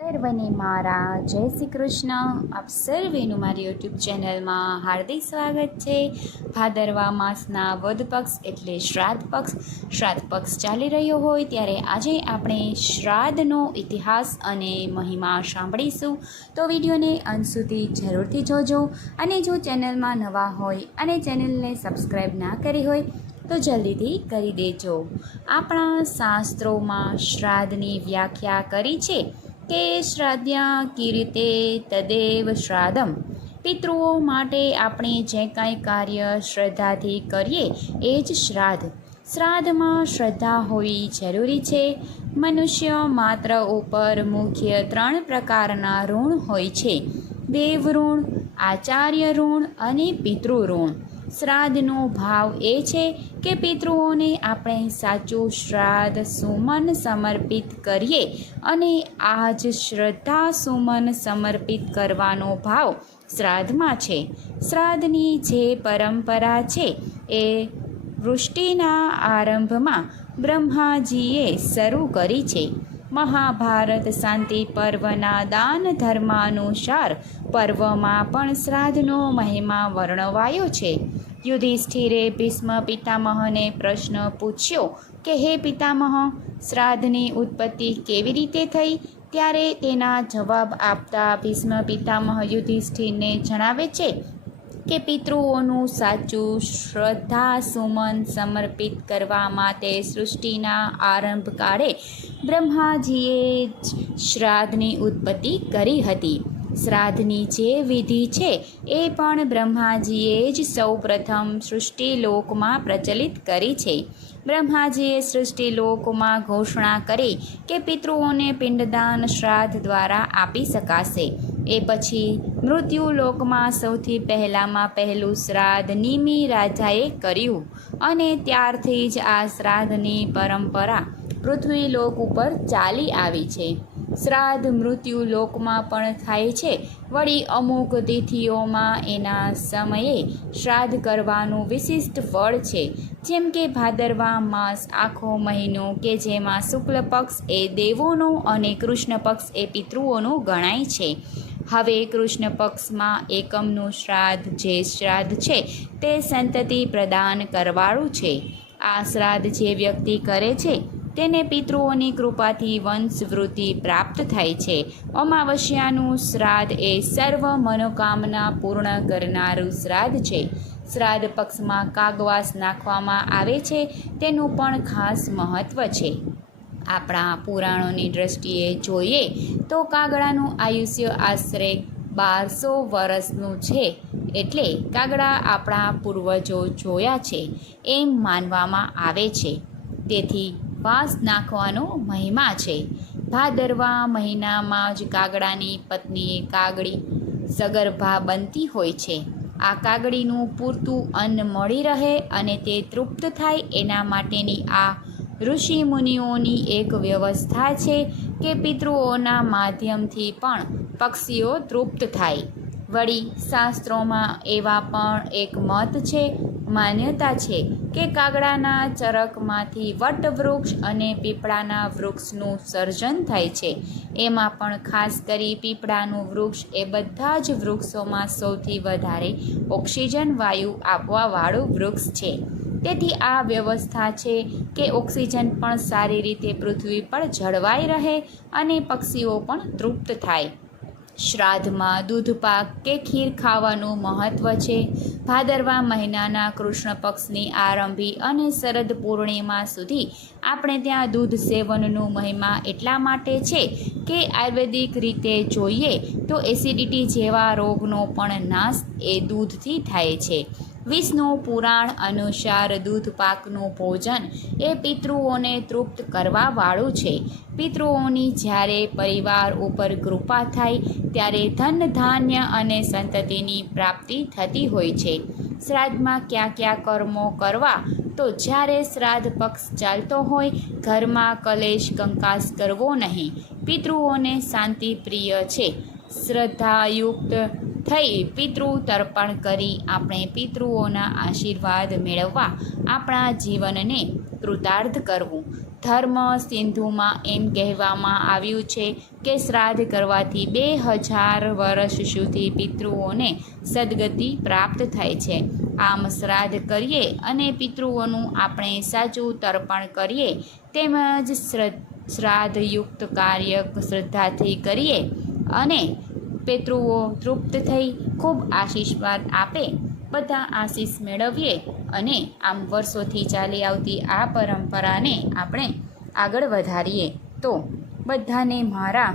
સર્વને મારા જય શ્રી કૃષ્ણ. આપ સર્વેનું મારી યુટ્યુબ ચેનલમાં હાર્દિક સ્વાગત છે. ભાદરવા માસના વદ પક્ષ એટલે શ્રાદ્ધ પક્ષ ચાલી રહ્યો હોય ત્યારે આજે આપણે શ્રાદ્ધનો ઇતિહાસ અને મહિમા સાંભળીશું. તો વિડીયોને અંત સુધી જરૂરથી જોજો. અને જો ચેનલમાં નવા હોય અને ચેનલને સબસ્ક્રાઈબ ના કરી હોય તો જલ્દીથી કરી દેજો. આપણા શાસ્ત્રોમાં શ્રાદ્ધની વ્યાખ્યા કરી છે કે શ્રાદ્ધ્યા કીર્તે તદેવ શ્રાદ્ધમ. પિતૃઓ માટે આપણે જે કાંઈ કાર્ય શ્રદ્ધાથી કરીએ એ જ શ્રાદ્ધ. શ્રાદ્ધમાં શ્રદ્ધા હોવી જરૂરી છે. મનુષ્ય માત્ર ઉપર મુખ્ય 3 પ્રકારના ઋણ હોય છે: દેવ ઋણ, આચાર્ય ઋણ અને પિતૃ ઋણ. શ્રાદ્ધનો ભાવ એ છે કે પિતૃઓને આપણે સાચું શ્રાદ્ધ સુમન સમર્પિત કરીએ, અને આ જ શ્રદ્ધા સુમન સમર્પિત કરવાનો ભાવ શ્રાદ્ધમાં છે. શ્રાદ્ધની જે પરંપરા છે એ વૃષ્ટિના આરંભમાં બ્રહ્માજીએ શરૂ કરી છે. મહાભારત શાંતિ પર્વના દાન ધર્માનુસાર પર્વમાં પણ શ્રાદ્ધનો મહિમા વર્ણવાયો છે. યુધિષ્ઠિરે ભીષ્મ પિતામહને પ્રશ્ન પૂછ્યો કે હે પિતામહ, શ્રાદ્ધની ઉત્પત્તિ કેવી રીતે થઈ? ત્યારે તેના જવાબ આપતા ભીષ્મ પિતામહ યુધિષ્ઠિરને જણાવે છે કે પિતૃઓનું સાચું શ્રદ્ધા સુમન સમર્પિત કરવા માટે સૃષ્ટિના આરંભ કાળે બ્રહ્માજીએ જ શ્રાદ્ધની ઉત્પત્તિ કરી હતી. શ્રાદ્ધની જે વિધિ છે એ પણ બ્રહ્માજીએ જ સૌપ્રથમ સૃષ્ટિલોકમાં પ્રચલિત કરી છે. બ્રહ્માજીએ સૃષ્ટિલોકમાં ઘોષણા કરી કે પિતૃઓને પિંડદાન શ્રાદ્ધ દ્વારા આપી શકાશે. એ પછી મૃત્યુલોકમાં સૌથી પહેલું શ્રાદ્ધ નિમિ રાજાએ કર્યું, અને ત્યારથી જ આ શ્રાદ્ધની પરંપરા પૃથ્વીલોક ઉપર ચાલી આવી છે. શ્રાદ્ધ મૃત્યુલોકમાં પણ થાય છે. વળી અમુક તિથિઓમાં એના સમયે શ્રાદ્ધ કરવાનું વિશિષ્ટ ફળ છે. જેમ કે ભાદરવા માસ આખો મહિનો કે જેમાં શુક્લ પક્ષ એ દેવોનો અને કૃષ્ણ પક્ષ એ પિતૃઓનો ગણાય છે. હવે કૃષ્ણ પક્ષમાં એકમનું શ્રાદ્ધ જે શ્રાદ્ધ છે તે સંતતિ પ્રદાન કરવાળું છે. આ શ્રાદ્ધ જે વ્યક્તિ કરે છે તેને પિતૃઓની કૃપાથી વંશવૃદ્ધિ પ્રાપ્ત થાય છે. અમાવસ્યાનું શ્રાદ્ધ એ સર્વ મનોકામના પૂર્ણ કરનારું શ્રાદ્ધ છે. શ્રાદ્ધ પક્ષમાં કાગવાસ નાખવામાં આવે છે તેનું પણ ખાસ મહત્ત્વ છે. આપણા પુરાણોની દૃષ્ટિએ જોઈએ તો કાગડાનું આયુષ્ય આશરે 1200 વર્ષનું છે. એટલે કાગડા આપણા પૂર્વજો જોયા છે એમ માનવામાં આવે છે. તેથી વાસ નાખવાનો મહિમા છે. ભાદરવા મહિનામાં જ કાગડાની પત્ની કાગડી સગર્ભા બનતી હોય છે. આ કાગડીનું પૂરતું અન્ન મળી રહે અને તે તૃપ્ત થાય એના માટેની આ ઋષિ મુનિઓની એક વ્યવસ્થા છે કે પિતૃઓના માધ્યમથી પણ પક્ષીઓ તૃપ્ત થાય. વળી શાસ્ત્રોમાં એવા પણ એક મત છે, માન્યતા છે કે કાગડાના ચરકમાંથી વટવૃક્ષ અને પીપળાના વૃક્ષનું સર્જન થાય છે. એમાં પણ ખાસ કરી પીપળાનું વૃક્ષ એ બધા જ વૃક્ષોમાં સૌથી વધારે ઓક્સિજન વાયુ આપવાવાળું વૃક્ષ છે. તેથી આ વ્યવસ્થા છે કે ઓક્સિજન પણ સારી રીતે પૃથ્વી પર જળવાઈ રહે અને પક્ષીઓ પણ તૃપ્ત થાય. શ્રાદ્ધમાં દૂધપાક કે ખીર ખાવાનું મહત્ત્વ છે. ભાદરવા મહિનાના કૃષ્ણ પક્ષની આરંભી અને શરદ પૂર્ણિમા સુધી આપણે ત્યાં દૂધ સેવનનું મહિમા એટલા માટે છે કે આયુર્વેદિક રીતે જોઈએ તો એસિડિટી જેવા રોગનો પણ નાશ એ દૂધથી થાય છે. વિષ્ણુ પુરાણ અનુસાર દૂધપાકનું ભોજન એ પિતૃઓને તૃપ્ત કરવાવાળું છે. પિતૃઓની જ્યારે પરિવાર ઉપર કૃપા થાય ત્યારે ધન ધાન્ય અને સંતતિની પ્રાપ્તિ થતી હોય છે. શ્રાદ્ધમાં કયા કર્મો કરવા? તો જ્યારે શ્રાદ્ધ પક્ષ ચાલતો હોય ઘરમાં કલેશ કંકાસ કરવો નહીં. પિતૃઓને શાંતિ પ્રિય છે. શ્રદ્ધાયુક્ત થઈ પિતૃ તર્પણ કરી આપણે પિતૃઓના આશીર્વાદ મેળવવા આપણા જીવનને કૃતાર્થ કરવું. ધર્મ સિંધુમાં એમ કહેવામાં આવ્યું છે કે શ્રાદ્ધ કરવાથી 2000 વર્ષ સુધી પિતૃઓને સદગતિ પ્રાપ્ત થાય છે. આમ શ્રાદ્ધ કરીએ અને પિતૃઓનું આપણે સાચું તર્પણ કરીએ તેમજ શ્રાદ્ધયુક્ત કાર્ય શ્રદ્ધાથી કરીએ અને પિતૃઓ તૃપ્ત થઈ ખૂબ આશીર્વાદ આપે, બધા આશીષ મેળવીએ અને આમ વર્ષોથી ચાલી આવતી આ પરંપરાને આપણે આગળ વધારીએ. તો બધાને મારા